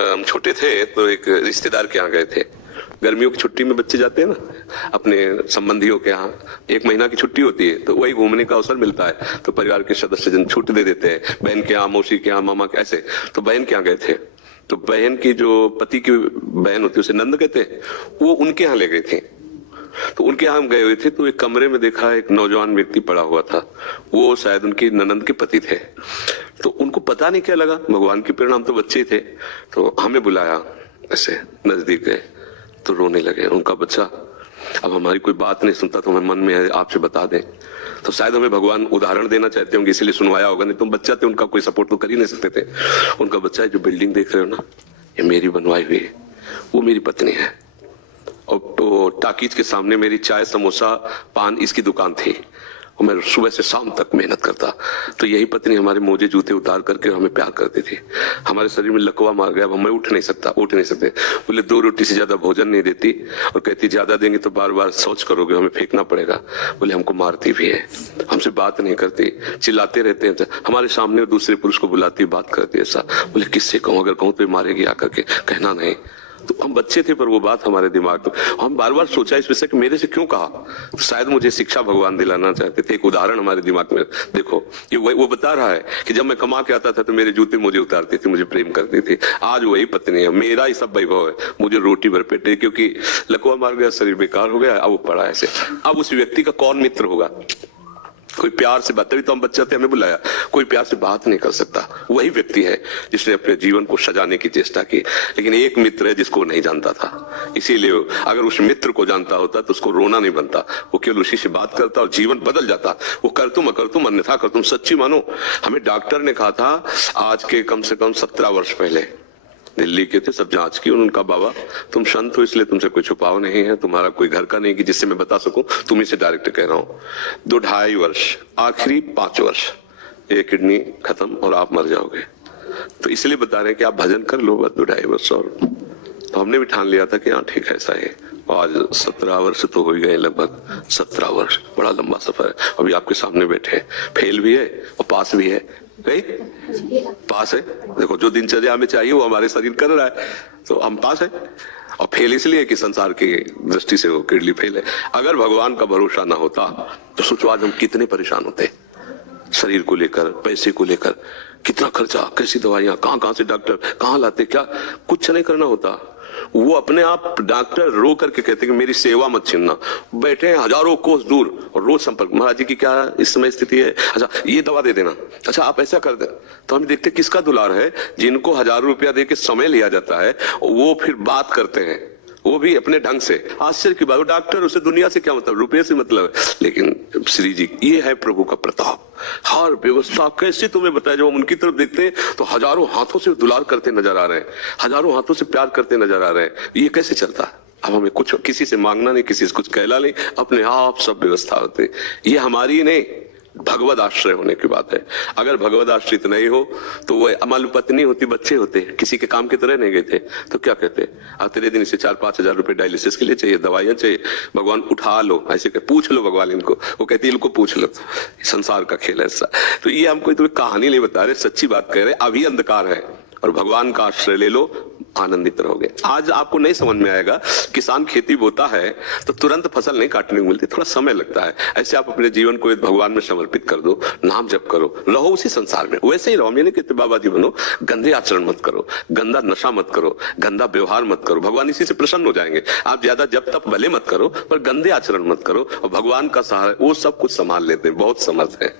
हम छोटे थे तो एक रिश्तेदार के यहाँ गए थे। गर्मियों की छुट्टी में बच्चे जाते हैं ना अपने संबंधियों के यहाँ, 1 महीना की छुट्टी होती है तो वही घूमने का अवसर मिलता है, तो परिवार के सदस्य जन छुट्टी दे देते हैं, बहन के यहाँ, मौसी के यहाँ, मामा के, ऐसे। तो बहन के यहाँ गए थे, तो बहन की जो पति की बहन होती है उसे नंद कहते हैं, वो उनके यहाँ ले गए थे। तो उनके यहाँ हम गए हुए थे तो एक कमरे में देखा एक नौजवान व्यक्ति पड़ा हुआ था, वो शायद उनकी ननंद के पति थे। तो उनको पता नहीं क्या लगा, भगवान के परिणाम तो बच्चे थे, तो हमें बुलाया, ऐसे नजदीक गए तो रोने लगे। उनका बच्चा अब हमारी कोई बात नहीं सुनता तो हमें मन में है आपसे बता दें, तो शायद हमें भगवान उदाहरण देना चाहते होंगे इसलिए सुनवाया होगा, नहीं तुम बच्चा थे, उनका कोई सपोर्ट तो कर ही नहीं सकते थे। उनका बच्चा है, जो बिल्डिंग देख रहे हो ना, ये मेरी बनवाई हुई है, वो मेरी पत्नी है, और तो टाकीज के सामने मेरी चाय, समोसा, पान इसकी दुकान थी, और मैं सुबह से शाम तक मेहनत करता। तो यही पत्नी हमारे मोजे जूते उतार करके हमें प्यार करती थी। हमारे शरीर में लकवा मार गया, अब मैं उठ नहीं सकते। बोले 2 रोटी से ज्यादा भोजन नहीं देती, और कहती ज्यादा देंगे तो बार बार शौच करोगे, हमें फेंकना पड़ेगा। बोले हमको मारती भी है, हमसे बात नहीं करती, चिल्लाते रहते हैं, हमारे सामने दूसरे पुरुष को बुलाती, बात करती ऐसा। बोले किससे कहूँ, अगर कहूँ तो मारेगी आकर के, कहना नहीं। तो हम बच्चे थे पर वो बात हमारे दिमाग में, हम बार बार सोचा इस विषय कि मेरे से क्यों कहा, तो शायद मुझे शिक्षा भगवान दिलाना चाहते थे। एक उदाहरण हमारे दिमाग में, देखो ये वो बता रहा है कि जब मैं कमा के आता था तो मेरे जूते मुझे उतारती थी, मुझे प्रेम करती थी। आज वही पत्नी है, मेरा ही सब वैभव है, मुझे रोटी भर पेटे, क्योंकि लकवा मार गया, शरीर बेकार हो गया, अब वो पड़ा ऐसे। अब उस व्यक्ति का कौन मित्र होगा, कोई प्यार से बात, तभी तो हम बच्चे थे, हमें बुलाया, कोई प्यार से बात नहीं कर सकता। वही व्यक्ति है जिसने अपने जीवन को सजाने की चेष्टा की, लेकिन एक मित्र है जिसको नहीं जानता था। इसीलिए अगर उस मित्र को जानता होता तो उसको रोना नहीं बनता, वो केवल उसी से बात करता और जीवन बदल जाता। वो कर तुम अकर तुम अन्यथा कर तुम, सच्ची मानो। हमें डॉक्टर ने कहा था आज के कम से कम 17 वर्ष पहले, दिल्ली के थे, सब जांच की, उनका बाबा तुम संत हो इसलिए तुमसे कोई छुपाव नहीं है, तुम्हारा कोई घर का नहीं कि जिससे मैं बता सकूं, तुम्ही से डायरेक्ट कह रहा हूं। 2-2.5 वर्ष, आखिरी 5 वर्ष, एक किडनी खत्म और आप मर जाओगे। तो इसलिए बता रहे हैं कि आप भजन कर लो बस 2-2.5 वर्ष और। तो हमने भी ठान लिया था कि हाँ ठीक है, ऐसा है। आज 17 वर्ष तो हो ही गए, लगभग 17 वर्ष, बड़ा लंबा सफर है। अभी आपके सामने बैठे, फेल भी है और पास भी है, नहीं पास है। देखो जो दिनचर्या हमें चाहिए वो हमारे शरीर कर रहा है, तो हम पास है। और फेल इसलिए कि संसार की दृष्टि से वो किडनी फेल है। अगर भगवान का भरोसा ना होता तो सोचो आज हम कितने परेशान होते, शरीर को लेकर, पैसे को लेकर, कितना खर्चा, कैसी दवाइयां, कहां से डॉक्टर कहां लाते, क्या कुछ नहीं करना होता। वो अपने आप डॉक्टर रो करके कहते कि मेरी सेवा मत छीनना, बैठे हैं हजारों कोस दूर और रोज संपर्क, महाराज जी की क्या इस समय स्थिति है, अच्छा ये दवा दे देना, अच्छा आप ऐसा कर दें। तो हम देखते किसका दुलार है, जिनको हजारों रुपया दे के समय लिया जाता है, वो फिर बात करते हैं, वो भी अपने ढंग से। आश्चर्य की बात, डॉक्टर उसे दुनिया से क्या मतलब, रुपये से मतलब है। लेकिन श्री जी, ये है प्रभु का प्रताप, हर व्यवस्था कैसे तुम्हें बताया। जब हम उनकी तरफ देखते हैं तो हजारों हाथों से दुलार करते नजर आ रहे हैं, हजारों हाथों से प्यार करते नजर आ रहे हैं। ये कैसे चलता है? अब हमें कुछ किसी से मांगना नहीं, किसी से कुछ कहला नहीं, अपने आप सब व्यवस्था होते। ये हमारी नहीं, भगवद आश्रय होने की बात है। अगर भगवद आश्रित नहीं हो तो वो अमल पत्नी होती, बच्चे होते, किसी के काम की तरह नहीं गए थे, तो क्या कहते, तेरे दिन इसे 4-5 हजार रुपए डायलिसिस के लिए चाहिए, दवाइयां चाहिए, भगवान उठा लो, ऐसे पूछ लो भगवान इनको, वो कहती है इनको पूछ लो, संसार का खेल ऐसा। तो ये हम कोई तुम्हें कहानी नहीं बता रहे, सच्ची बात कह रहे। अभी अंधकार है और भगवान का आश्रय ले लो, आनंदित रहोगे। आज आपको नहीं समझ में आएगा, किसान खेती बोता है तो तुरंत फसल नहीं काटने को मिलती, थोड़ा समय लगता है। ऐसे आप अपने जीवन को भगवान में समर्पित कर दो, नाम जप करो, रहो उसी संसार में, वैसे ही रहो। मैंने कहते बाबा जी बनो, गंदे आचरण मत करो, गंदा नशा मत करो, गंदा व्यवहार मत करो, भगवान इसी से प्रसन्न हो जाएंगे। आप ज्यादा जब तक भले मत करो पर गंदे आचरण मत करो, और भगवान का सहारा वो सब कुछ संभाल लेते हैं, बहुत समर्थ है।